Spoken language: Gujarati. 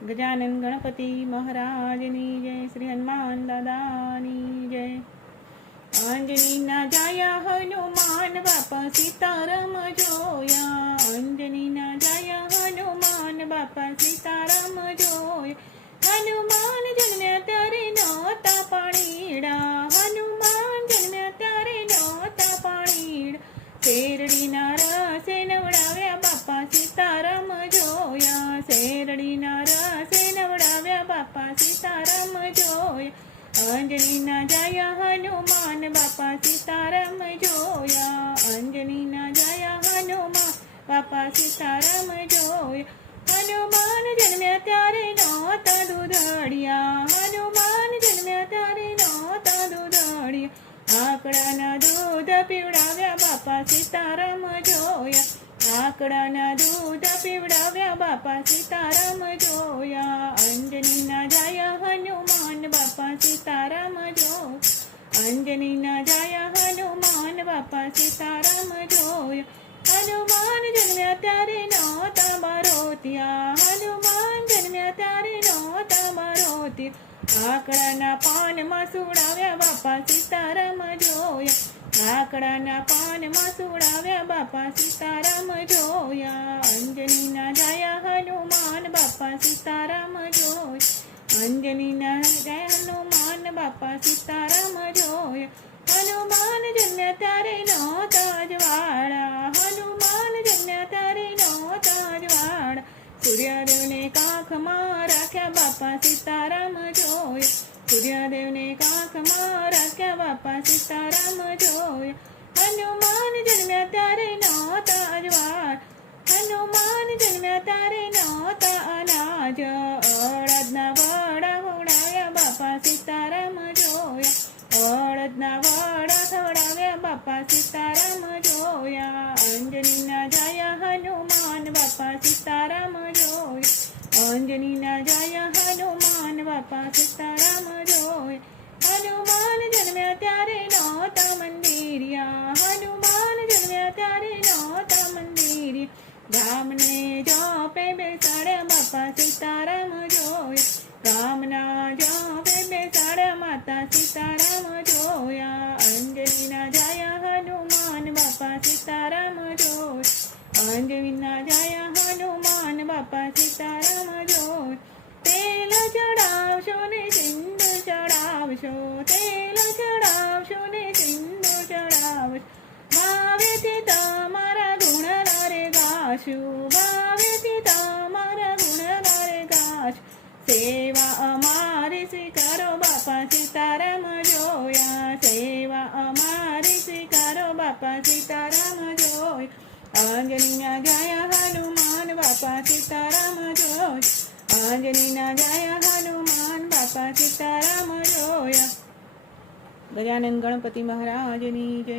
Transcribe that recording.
ગજાનંદ ગણપતિ મહારાજની જય શ્રી હનુમાન દાદાની જય અંજનીના જાયા હનુમાન બાપા સીતારામ જોયા અંજનીના જાયા હનુમાન બાપા સીતારામ જોયા હનુમાન જન્મ્યા સીતારામ જોયા. અંજનીના જયા હનુમાન, બાપા સીતારામ જોયા. અંજનીના જાયા હનુમાન, બાપા સીતારામ જોયા. હનુમાન જન્મ્યા ત્યારે નહોતા દૂધડિયા. હનુમાન જન્મ્યા ત્યારે નહોતા દૂધડિયા. આકડાના દૂધ પીવડાવ્યા બાપા સીતારામ જોયા. આકડાના દૂધ પીવડાવ્યા બાપા સીતારામ જોયા. અંજનીના જાયા હનુમાન બાપા સીતારામ જો અંજનીના જાયા હનુમાન બાપા સીતારામ જોયા. હનુમાન જન્મ્યા ત્યારે નહોતા બારોતિયા હનુમાન આકડાના પાનમાં સુડાવ્યા બાપા સીતારામ જોયા. આકડાના પાનમાં સુડાવ્યા બાપા સીતારામ જોયા. અંજનીના જાયા હનુમાન બાપા સીતારામ જોયા. અંજનીના જય હનુમાન બાપા સીતારામ જોયા. હનુમાન જન્મ્યા ત્યારે નહોતા જવાળા સૂર્યદેવને કાંખમાં રાખ્યા બાપા સીતારામ જોયા સૂર્યદેવને કાંખમાં રાખ્યા બાપા સીતારામ જોયા હનુમાન જન્મ્યા ત્યારે નહોતા અજવાળ હનુમાન જન્મ્યા ત્યારે નહોતા અનાજ અડદના વડા ખવડાવ્યા બાપા સીતારામ જોયા અડદના વડા ખવડાવ્યા બાપા સીતારામ જોયા બાપા સીતારામ જોયા હનુમાન જન્મ્યા ત્યારે નહોતા મંદિરિયા હનુમાન જન્મ્યા ત્યારે નહોતા મંદિરિયા રામને જોપે બેસાડ્યા બાપા સીતારામ જોયા રામના જોપે બેસાડ્યા માતા સીતારામ જોયા અંજલીના જાયા હનુમાન બાપા સીતારામ જોયા અંજલીના જાયા હનુમાન બાપા સીતારામ જોયા તેલ ચડાવશો ને સિંધુ ચડાવશો તેલ ચડાવશો ને સિંધુ ચડાવશો ભાવેથી તમારા ગુણ લારે ગાશું ભાવેથી તમારા ગુણ લારે ગાશું સેવા અમારી સ્વીકારો બાપા સીતારામ જોયા સેવા અમારી સ્વીકારો બાપા સીતારામ જોયા અંજલિયા ગયા હનુમાન બાપા સીતારામ જોયા અંજનીના જાયા હનુમાન બાપા સીતારામ જોયા ગજાનંદ ગણપતિ મહારાજની જય.